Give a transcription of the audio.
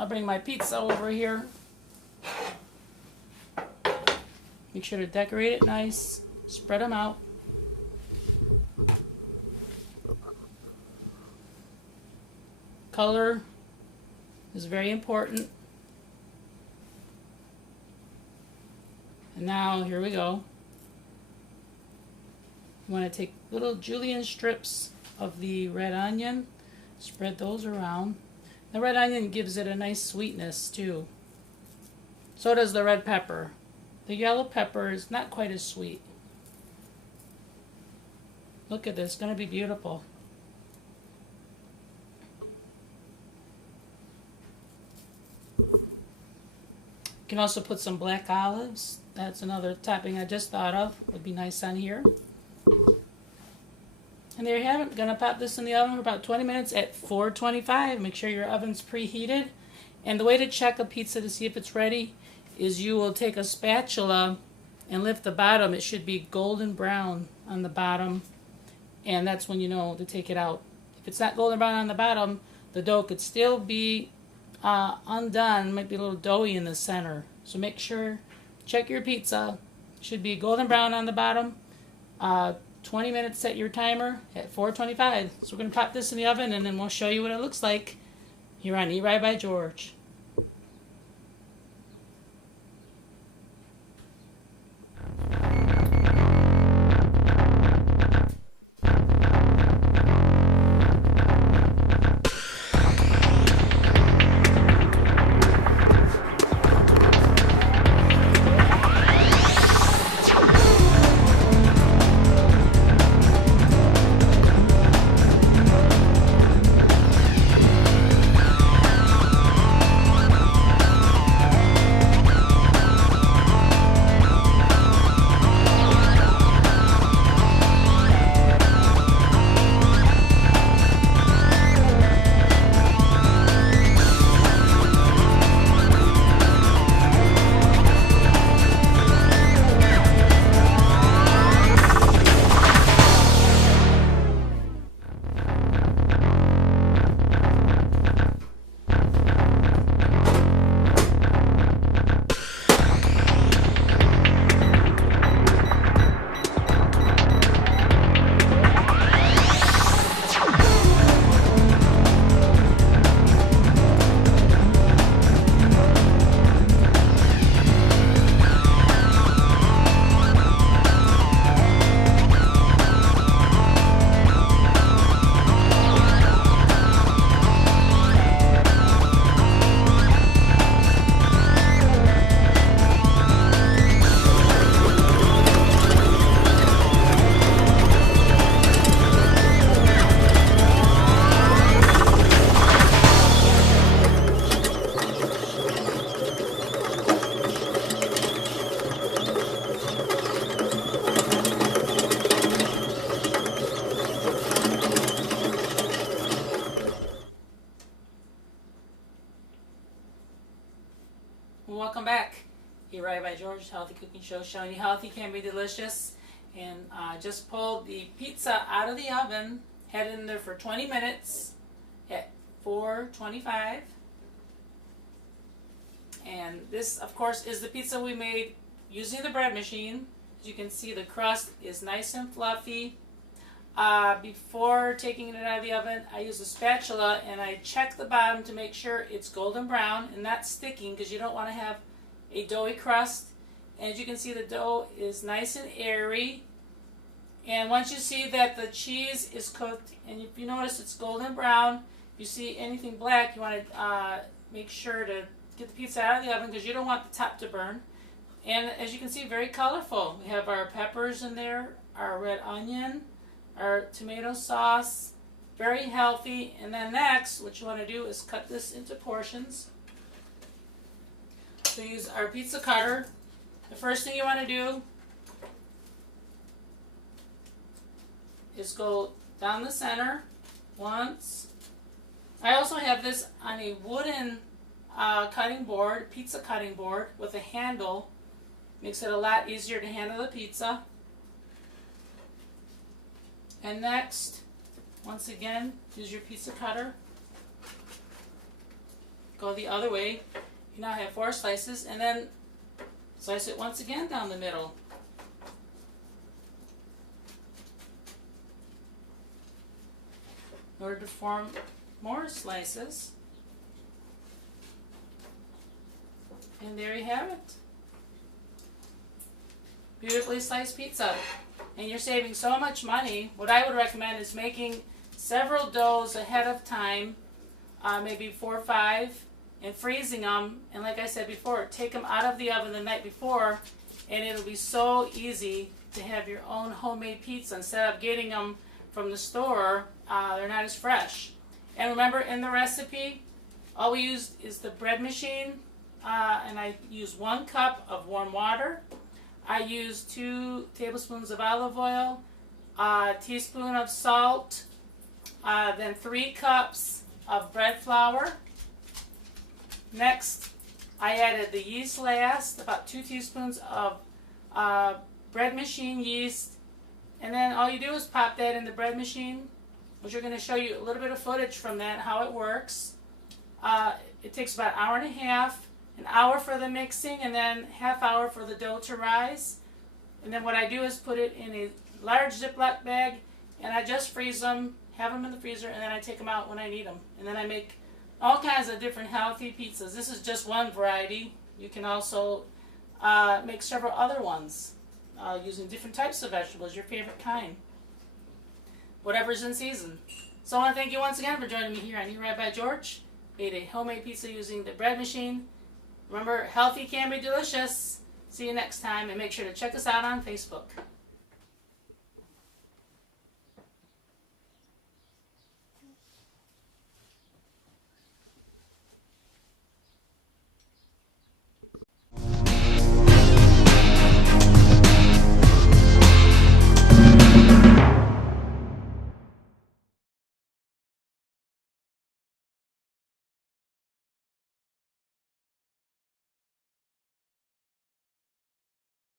I'll bring my pizza over here. Make sure to decorate it nice. Spread them out. Color is very important. And now, here we go. You want to take little julienne strips of the red onion, spread those around. The red onion gives it a nice sweetness too. So does the red pepper. The yellow pepper is not quite as sweet. Look at this, it's going to be beautiful. You can also put some black olives. That's another topping I just thought of. Would be nice on here. And there you have it. Gonna pop this in the oven for about 20 minutes at 425. Make sure your oven's preheated. And the way to check a pizza to see if it's ready is you will take a spatula and lift the bottom. It should be golden brown on the bottom. And that's when you know to take it out. If it's not golden brown on the bottom, the dough could still be undone. Might be a little doughy in the center. So make sure, check your pizza. Should be golden brown on the bottom. 20 minutes, set your timer at 425. So we're going to pop this in the oven and then we'll show you what it looks like here on Eat Right by George. Welcome back. Eat Right by George, healthy cooking show showing you healthy can be delicious. And just pulled the pizza out of the oven, had it in there for 20 minutes at 425. And this, of course, is the pizza we made using the bread machine. As you can see, the crust is nice and fluffy. Before taking it out of the oven, I use a spatula and I check the bottom to make sure it's golden brown and not sticking, because you don't want to have a doughy crust. And as you can see, the dough is nice and airy. And once you see that the cheese is cooked, and if you notice it's golden brown, if you see anything black, you want to make sure to get the pizza out of the oven because you don't want the top to burn. And as you can see, very colorful. We have our peppers in there, our red onion, our tomato sauce, very healthy. And then next, what you want to do is cut this into portions. So use our pizza cutter. The first thing you want to do is go down the center once. I also have this on a wooden cutting board, pizza cutting board with a handle. Makes it a lot easier to handle the pizza. And next, once again, use your pizza cutter. go the other way. You now have 4 slices, and then slice it once again down the middle. In order to form more slices. And there you have it. Beautifully sliced pizza. And you're saving so much money. What I would recommend is making several doughs ahead of time, maybe 4 or 5, and freezing them. And like I said before, take them out of the oven the night before, and it'll be so easy to have your own homemade pizza instead of getting them from the store. They're not as fresh. And remember, in the recipe, all we used is the bread machine, and I used 1 cup of warm water. I used 2 tablespoons of olive oil, a teaspoon of salt, then 3 cups of bread flour. Next, I added the yeast last, about 2 teaspoons of bread machine yeast. And then all you do is pop that in the bread machine, which we're going to show you a little bit of footage from that, how it works. It takes about 1.5 hours, an hour for the mixing, and then ½ hour for the dough to rise. And then what I do is put it in a large Ziploc bag, and I just freeze them, have them in the freezer, and then I take them out when I need them. And then I make all kinds of different healthy pizzas. This is just one variety. You can also make several other ones using different types of vegetables, your favorite kind. Whatever's in season. So I want to thank you once again for joining me here on Eat Right by George. Made a homemade pizza using the bread machine. Remember, healthy can be delicious. See you next time, and make sure to check us out on Facebook.